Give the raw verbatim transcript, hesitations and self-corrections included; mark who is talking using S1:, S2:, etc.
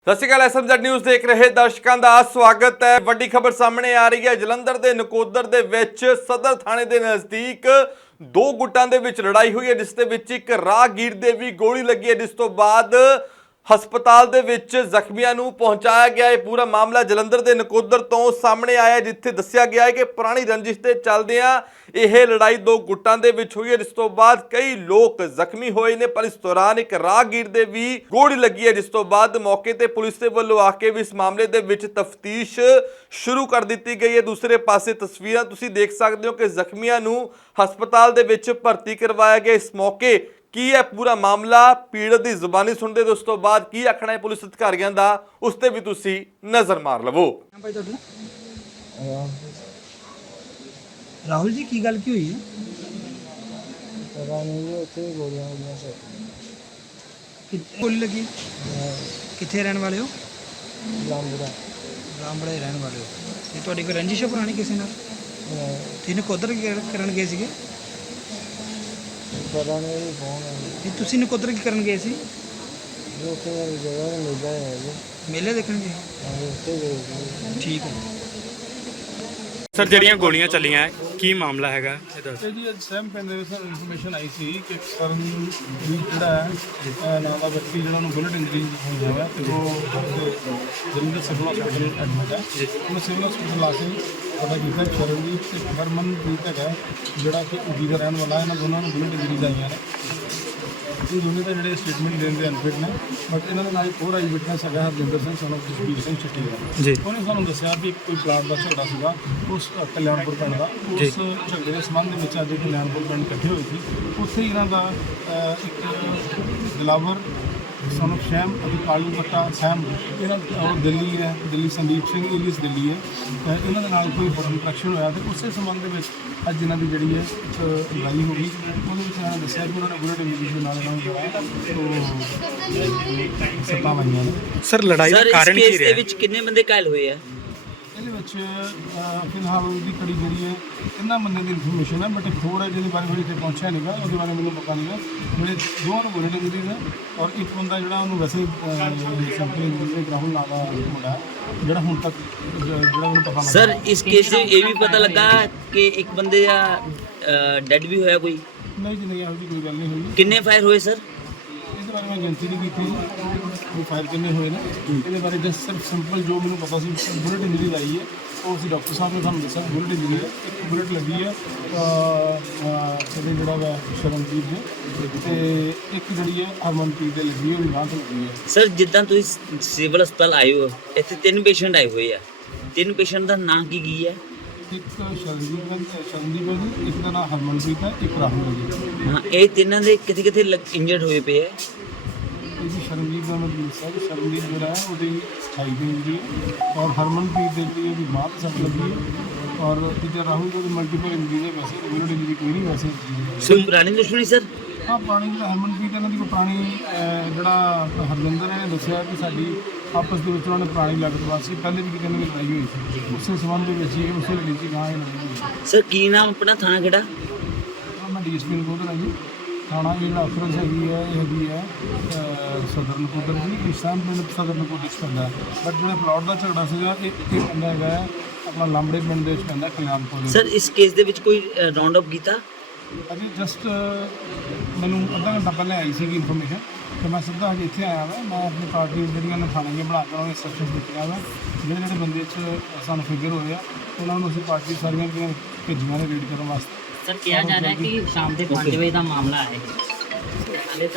S1: ਸਤਿ ਸ਼੍ਰੀ ਅਕਾਲ। SMZ news ਦੇਖ ਰਹੇ ਦਰਸ਼ਕਾਂ ਦਾ ਸਵਾਗਤ ਹੈ। ਵੱਡੀ ਖਬਰ ਸਾਹਮਣੇ ਆ ਰਹੀ ਹੈ। ਜਲੰਧਰ ਦੇ ਨਕੋਦਰ ਦੇ ਵਿੱਚ ਸਦਰ ਥਾਣੇ ਦੇ ਨਜ਼ਦੀਕ ਦੋ ਗੁੱਟਾਂ ਦੇ ਵਿੱਚ ਲੜਾਈ ਹੋਈ ਹੈ, ਜਿਸ ਦੇ ਵਿੱਚ ਇੱਕ ਰਾਹਗੀਰ ਦੇ ਵੀ ਗੋਲੀ ਲੱਗੀ ਹੈ, ਜਿਸ ਤੋਂ ਬਾਅਦ ਹਸਪਤਾਲ ਦੇ ਵਿੱਚ ਜ਼ਖਮੀਆਂ ਨੂੰ ਪਹੁੰਚਾਇਆ ਗਿਆ। ਇਹ ਪੂਰਾ ਮਾਮਲਾ ਜਲੰਧਰ ਦੇ ਨਕੋਦਰ ਤੋਂ ਸਾਹਮਣੇ ਆਇਆ, ਜਿੱਥੇ ਦੱਸਿਆ ਗਿਆ ਹੈ ਕਿ ਪੁਰਾਣੀ ਰੰਜਿਸ਼ ਦੇ ਚੱਲਦਿਆਂ ਇਹ ਲੜਾਈ ਦੋ ਗੁੱਟਾਂ ਦੇ ਵਿੱਚ ਹੋਈ ਹੈ, ਜਿਸ ਤੋਂ ਬਾਅਦ ਕਈ ਲੋਕ ਜ਼ਖਮੀ ਹੋਏ ਨੇ। ਪਰ ਇਸ ਦੌਰਾਨ ਇੱਕ ਰਾਹਗੀਰ ਦੇ ਵੀ ਗੋਲੀ ਲੱਗੀ ਹੈ, ਜਿਸ ਤੋਂ ਬਾਅਦ ਮੌਕੇ ਤੇ ਪੁਲਿਸ ਦੇ ਵੱਲੋਂ ਆ ਕੇ ਵੀ ਇਸ ਮਾਮਲੇ ਦੇ ਵਿੱਚ ਤਫਤੀਸ਼ ਸ਼ੁਰੂ ਕਰ ਦਿੱਤੀ ਗਈ ਹੈ। ਦੂਸਰੇ ਪਾਸੇ ਤਸਵੀਰਾਂ ਤੁਸੀਂ ਦੇਖ ਸਕਦੇ ਹੋ ਕਿ ਜ਼ਖਮੀਆਂ ਨੂੰ ਹਸਪਤਾਲ ਦੇ ਵਿੱਚ ਭਰਤੀ ਕਰਵਾਇਆ ਗਿਆ। ਇਸ ਮੌਕੇ ਕੀ ਹੈ ਪੂਰਾ ਮਾਮਲਾ, ਪੀੜਤ ਦੀ ਜ਼ੁਬਾਨੀ ਸੁਣਦੇ ਤੇ ਉਸ ਤੋਂ ਬਾਅਦ ਕੀ ਆਖਣਾ ਹੈ ਪੁਲਿਸ ਅਧਿਕਾਰੀਆਂ ਦਾ, ਉਸ ਤੇ ਵੀ ਤੁਸੀਂ ਨਜ਼ਰ ਮਾਰ ਲਵੋ।
S2: ਰਾਹੁਲ ਜੀ, ਕੀ ਗੱਲ ਕੀ ਹੋਈ ਹੈ?
S3: ਪਤਾ ਨਹੀਂ ਜੀ, ਉੱਥੇ ਹੀ ਗੋਲੀਆਂ ਗੋਲੀਆਂ ਸੇ
S2: ਕਿੱਥੇ ਗੋਲੀ ਲੱਗੀ? ਕਿੱਥੇ ਰਹਿਣ ਵਾਲੇ ਹੋ?
S3: ਲਾਂਬੜਾ
S2: ਰਾਮਬੜਾ ਦੇ ਰਹਿਣ ਵਾਲੇ ਹੋ। ਤੇ ਤੁਹਾਡੀ ਕੋਈ ਰੰਜਿਸ਼ ਹੈ ਪੁਰਾਣੀ ਕਿਸੇ ਨਾਲ? ਤੁਸੀਂ ਨਕੋਦਰ ਕੀ ਕਰਨ ਗਏ ਸੀਗੇ?
S3: ਪਤਾ ਨਹੀਂ ਜੀ, ਫੋਨ ਹੈ
S2: ਤੇ ਤੁਸੀਂ ਨਕੋਦਰ ਕੀ ਕਰਨ ਗਏ ਸੀ?
S3: ਜੀ, ਉੱਥੇ ਮੇਰੀ ਜਗ੍ਹਾ ਤੇ ਮਿਲਦਾ ਹੈ ਜੀ।
S2: ਮੇਲੇ ਦੇਖਣ ਗਏ?
S3: ਅਸੀਂ ਉੱਥੇ ਗਏ ਸੀ।
S2: ਠੀਕ ਹੈ
S4: ਸਰ, ਜਿਹੜੀਆਂ ਗੋਲੀਆਂ ਚੱਲੀਆਂ ਹੈ, ਕੀ ਮਾਮਲਾ ਹੈਗਾ ਇਹ ਦੱਸੋ।
S5: ਇਹ ਜੀ ਅੱਜ ਸੈਮ ਪਿੰਡ ਦੇ ਵਿੱਚ ਸਾਨੂੰ ਇਨਫੋਰਮੇਸ਼ਨ ਆਈ ਸੀ ਕਿ ਸਰਨਜੀਤ ਜਿਹੜਾ ਹੈ ਨਾਂ ਦਾ ਵਿਅਕਤੀ ਜਿਹੜਾ ਨੂੰ ਬੁਲਟ ਇੰਜਰੀ ਹੋਈ ਹੈ ਤੇ ਉਹ ਜਲੰਧਰ ਸਿਵਲ ਹਸਪੀਟਲ ਐਡਮਿਟ ਹੈ। ਉਹਨੂੰ ਸਿਵਲ ਹਸਪੀਟਲ ਲਾ ਕੇ ਪਤਾ ਕੀਤਾ ਕਿ ਸਰਨਜੀਤ ਤੇ ਹਰਮਨਪ੍ਰੀਤ ਹੈਗਾ ਜਿਹੜਾ ਕਿ ਉਡੀ ਦਾ ਰਹਿਣ ਵਾਲਾ ਹੈ। ਇਹਨਾਂ ਦੋਨਾਂ ਨੂੰ ਬੁਲਟ ਇੰਜਰੀਜ਼ ਆਈਆਂ ਨੇ। ਇਹ ਦੋਨੇ ਤਾਂ ਜਿਹੜੇ ਸਟੇਟਮੈਂਟ ਦੇਣ ਦੇ ਅਨਫਿਟ ਨੇ, ਬਟ ਇਹਨਾਂ ਦੇ ਨਾਲ ਇੱਕ ਹੋਰ ਆਈ ਵਿਟਨੈਸ ਹੈਗਾ ਹਰਜਿੰਦਰ ਸਿੰਘ son of ਜਸਬੀਰ ਸਿੰਘ ਛੱਟੀ ਦਾ।
S4: ਜੀ,
S5: ਉਹਨੇ ਸਾਨੂੰ ਦੱਸਿਆ ਵੀ ਕੋਈ ਪਲਾਟ ਦਾ ਝਗੜਾ ਸੀਗਾ ਉਸ ਕਲਿਆਣਪੁਰ ਪਿੰਡ ਦਾ। ਉਸ ਝਗੜੇ ਦੇ ਸੰਬੰਧ ਦੇ ਵਿੱਚ ਅੱਜ ਕਲਿਆਣਪੁਰ ਪਿੰਡ ਇਕੱਠੇ ਹੋਏ ਸੀ। ਉੱਥੇ ਹੀ ਇਹਨਾਂ ਦਾ ਅਹ, ਇੱਕ ਦਿਲਾਵਰ son of ਸ਼ੈਮ ਅਤੇ ਕਾਲੂ ਪੱਟਾ ਸੈਮ, ਇਹਨਾਂ ਉਹ ਦਿੱਲੀ ਹੈ, ਦਿੱਲੀ ਸੰਦੀਪ ਸਿੰਘ ਇਲੀਸ ਦਿੱਲੀ ਹੈ। ਅਹ, ਇਹਨਾਂ ਦੇ ਨਾਲ ਕੋਈ ਇੰਟਰੈਕਸ਼ਨ ਹੋਇਆ ਤੇ ਉਸੇ ਸੰਬੰਧ ਦੇ ਵਿੱਚ ਅੱਜ ਇਹਨਾਂ ਦੀ ਜਿਹੜੀ ਹੈ ਇੱਕ ਲੜਾਈ ਹੋ ਗਈ। ਉਹਦੇ ਵਿੱਚ ਇਹਨਾਂ ਨੇ ਦੱਸਿਆ ਕਿ ਉਹਨਾਂ ਨੇ ਬੁਲਟ ਇੰਜਰੀ ਦੇ ਨਾਲ ਇਹਨਾਂ ਨੂੰ ਜਿਹੜਾ ਉਹ ਸੱਟਾਂ ਲਾਈਆਂ ਨੇ।
S4: ਸਰ, ਲੜਾਈ ਦਾ
S6: ਸਰ, ਇਸ
S4: ਕਾਰਨ ਕੀ
S6: ਕੇਸ ਦੇ
S4: ਰਿਹਾ?
S6: ਵਿੱਚ ਕਿੰਨੇ ਬੰਦੇ ਘਾਇਲ ਹੋਏ ਆ?
S5: ਇਹਦੇ ਵਿੱਚ ਅਹ, ਫਿਲਹਾਲ ਉਹਦੀ ਕੜੀ ਜਿਹੜੀ ਹੈ ਇਹਨਾਂ ਬੰਦੇ ਦੀ ਇਨਫੋਰਮੇਸ਼ਨ ਹੈ, ਬਟ ਇੱਕ ਹੋਰ ਹੈ ਜਿਹਦੇ ਬਾਰੇ ਕੋਈ ਇੱਥੇ ਪਹੁੰਚਿਆ ਨਹੀਂਗਾ, ਉਹਦੇ ਬਾਰੇ ਮੈਨੂੰ ਪਤਾ ਨਹੀਂਗਾ। ਜਿਹੜੇ ਦੋਵਾਂ ਨੂੰ ਬੁਲਟ ਇੰਜਰੀਜ਼ ਹੈ ਔਰ ਇੱਕ ਬੰਦਾ ਜਿਹੜਾ ਉਹਨੂੰ ਵੈਸੇ ਸਿੰਪਲ ਇੰਜਰੀਜ਼ ਰਾਹੁਲ ਨਾਂ ਦਾ ਮੁੰਡਾ ਹੈ, ਜਿਹੜਾ ਹੁਣ ਤੱਕ ਜ- ਜਿਹੜਾ ਉਹਨੂੰ ਪਤਾ ਲੱਗਾ।
S6: ਸਰ, ਇਸ ਕੇਸ ਦੇ ਇਹ ਵੀ ਪਤਾ ਲੱਗਾ ਕਿ ਇੱਕ ਬੰਦੇ ਦਾ ਡੈਡ ਵੀ ਹੋਇਆ ਕੋਈ?
S5: ਨਹੀਂ ਜੀ, ਨਹੀਂ, ਇਹੋ ਜਿਹੀ ਕੋਈ ਗੱਲ ਨਹੀਂ ਹੋਈ।
S6: ਕਿੰਨੇ ਫਾਇਰ ਹੋਏ ਸਰ?
S5: ਇਹਦੇ ਬਾਰੇ ਮੈਂ ਗਿਣਤੀ ਨਹੀਂ ਕੀਤੀ ਉਹ ਫਾਇਰ ਕਿੰਨੇ ਹੋਏ ਨੇ। ਇਹਦੇ ਬਾਰੇ ਜਸਟ ਸਿਰਫ ਸਿੰਪਲ ਜੋ ਮੈਨੂੰ ਪਤਾ ਸੀ ਬੁਲਟ ਇੰਜਰੀ ਆਈ ਹੈ, ਉਹ ਅਸੀਂ ਡਾਕਟਰ ਸਾਹਿਬ ਨੇ ਸਾਨੂੰ ਦੱਸਿਆ ਬੁਲਟ ਇੰਜਰੀ ਹੈ। ਇੱਕ ਬੁਲਟ ਲੱਗੀ ਹੈ ਸਾਡੇ ਜਿਹੜਾ ਵਾ ਸ਼ਰਨਜੀਤ ਦੇ, ਤੇ ਇੱਕ ਜਿਹੜੀ ਹੈ ਹਰਮਨਪ੍ਰੀਤ ਦੇ ਲੱਗੀ ਹੈ, ਉਹ ਬਾਂਹ 'ਤੇ ਲੱਗੀ ਹੈ।
S6: ਸਰ, ਜਿੱਦਾਂ ਤੁਸੀਂ ਸਿਵਲ ਹਸਪਤਾਲ ਆਏ ਹੋ, ਇੱਥੇ ਤਿੰਨ ਪੇਸ਼ੈਂਟ ਆਏ ਹੋਏ ਆ। ਤਿੰਨ ਪੇਸ਼ੈਂਟ ਦਾ ਨਾਂ ਕੀ ਕੀ ਹੈ?
S5: ਇੱਕ ਸ਼ਰਨਜੀਤ ਹੈ ਸ਼ਰਨਜੀਤ ਹੈ ਜੀ, ਇੱਕ ਦਾ ਨਾਮ ਹਰਮਨਪ੍ਰੀਤ ਹੈ, ਇੱਕ ਰਾਹੁਲ ਹੈ ਜੀ।
S6: ਹਾਂ, ਇਹ ਤਿੰਨਾਂ ਦੇ ਕਿੱਥੇ ਕਿੱਥੇ ਇੰਜਰਡ ਹੋਏ ਪਏ ਆ?
S5: ਇਹ ਜੀ ਸ਼ਰਨਜੀਤ ਦਾ ਮੈਂ ਦੱਸਿਆ ਕਿ ਸ਼ਰਨਜੀਤ ਜਿਹੜਾ ਹੈ ਉਹਦੀ ਸਾਈਡ ਦੀ ਇੰਜਰੀ ਹੈ, ਔਰ ਹਰਮਨਪ੍ਰੀਤ ਦੇ ਜਿਹੜੀ ਉਹਦੀ ਬਾਂਹ 'ਤੇ ਸੱਟ ਲੱਗੀ ਹੈ, ਔਰ ਤੀਜਾ ਰਾਹੁਲ ਦੀ ਮਲਟੀਪਲ ਇੰਜਰੀ ਹੈ। ਵੈਸੇ ਬੁਲਟ ਇੰਜਰੀ ਕੋਈ ਨਹੀਂ, ਵੈਸੇ ਇੰਜਰੀ
S6: ਕੋਈ ਪੁਰਾਣੀ ਦੁਸ਼ਮਣੀ ਸਰ?
S5: ਹਾਂ, ਪੁਰਾਣੀ ਜਿਹੜਾ ਹਰਮਨਪ੍ਰੀਤ ਇਹਨਾਂ ਦੀ ਕੋਈ ਪੁਰਾਣੀ ਅਹ, ਜਿਹੜਾ ਹਰਜਿੰਦਰ ਨੇ ਦੱਸਿਆ ਕਿ ਸਾਡੀ ਆਪਸ ਦੇ ਵਿੱਚ ਉਹਨਾਂ ਨੇ ਪੁਰਾਣੀ ਲਾਗਤਬਾਜ਼ੀ ਸੀ, ਪਹਿਲੇ ਵੀ ਕਿਤੇ ਨਾ ਕਿਤੇ ਲੜਾਈ ਹੋਈ ਸੀ। ਉਸੇ ਸੰਬੰਧ ਦੇ ਵਿੱਚ ਹੀ ਉਸੇ ਲੜੀ ਸੀ ਗਾਂ ਇਹ ਲੜਾਈ ਹੋਈ।
S6: ਸਰ, ਕੀ ਨਾਮ ਆਪਣਾ ਥਾਣਾ ਕਿਹੜਾ?
S5: ਹਾਂ, ਮੈਂ ਡੀ ਐਸ ਪੀ ਨਕੋਦਰ ਹਾਂ ਜੀ। ਥਾਣਾ ਜਿਹੜਾ ਅਫਸਰ ਹੈਗੀ ਹੈ ਇਹ ਹੈਗੀ ਹੈ ਅਹ, ਸਦਰ ਨਕੋਦਰ ਜੀ। ਇਸ ਟਾਈਮ ਪਿੰਡ ਸਦਰ ਨਕੋਦਰ 'ਚ ਪੈਂਦਾ, ਬਟ ਜਿਹੜਾ ਪਲਾਟ ਦਾ ਝਗੜਾ ਸੀਗਾ ਇਹ ਇਹ ਪੈਂਦਾ ਹੈਗਾ ਹੈ ਆਪਣਾ ਲਾਂਬੜੇ ਪਿੰਡ ਦੇ ਵਿੱਚ ਪੈਂਦਾ, ਕਲਿਆਣਪੁਰ।
S6: ਸਰ, ਇਸ ਕੇਸ ਦੇ ਵਿੱਚ ਕੋਈ ਰਾਉਂਡ ਅਪ ਕੀਤਾ?
S5: ਅਜੇ ਜਸਟ ਮੈਨੂੰ ਅੱਧਾ ਘੰਟਾ ਪਹਿਲਾਂ ਆਈ ਸੀਗੀ ਇਨਫੋਰਮੇਸ਼ਨ, ਤੇ ਮੈਂ ਸਿੱਧਾ ਹਜੇ ਇੱਥੇ ਆਇਆ ਵਾ। ਮੈਂ ਆਪਣੀ ਪਾਰਟੀ ਜਿਹੜੀਆਂ ਨੇ ਥਾਣੇ ਦੀਆਂ ਬਣਾ ਕੇ ਉਹਨਾਂ ਨੂੰ ਇੰਸਟਰਕਸ਼ਨ ਦਿੱਤੀਆਂ ਵਾ। ਜਿਹੜੇ ਜਿਹੜੇ ਬੰਦੇ 'ਚ ਸਾਨੂੰ ਫਿਗਰ ਹੋਏ ਆ ਉਹਨਾਂ ਨੂੰ ਅਸੀਂ ਪਾਰਟੀ ਸਾਰੀਆਂ ਦੀਆਂ ਭੇਜੀਆਂ ਨੇ ਰੇਡ ਕਰਨ ਵਾਸਤੇ।
S7: ਸਰ, ਕਿਹਾ ਜਾ ਰਿਹਾ ਹੈ ਕਿ ਸ਼ਾਮ ਦੇ ਪੰਜ ਵਜੇ ਦਾ ਮਾਮਲਾ ਹੈ।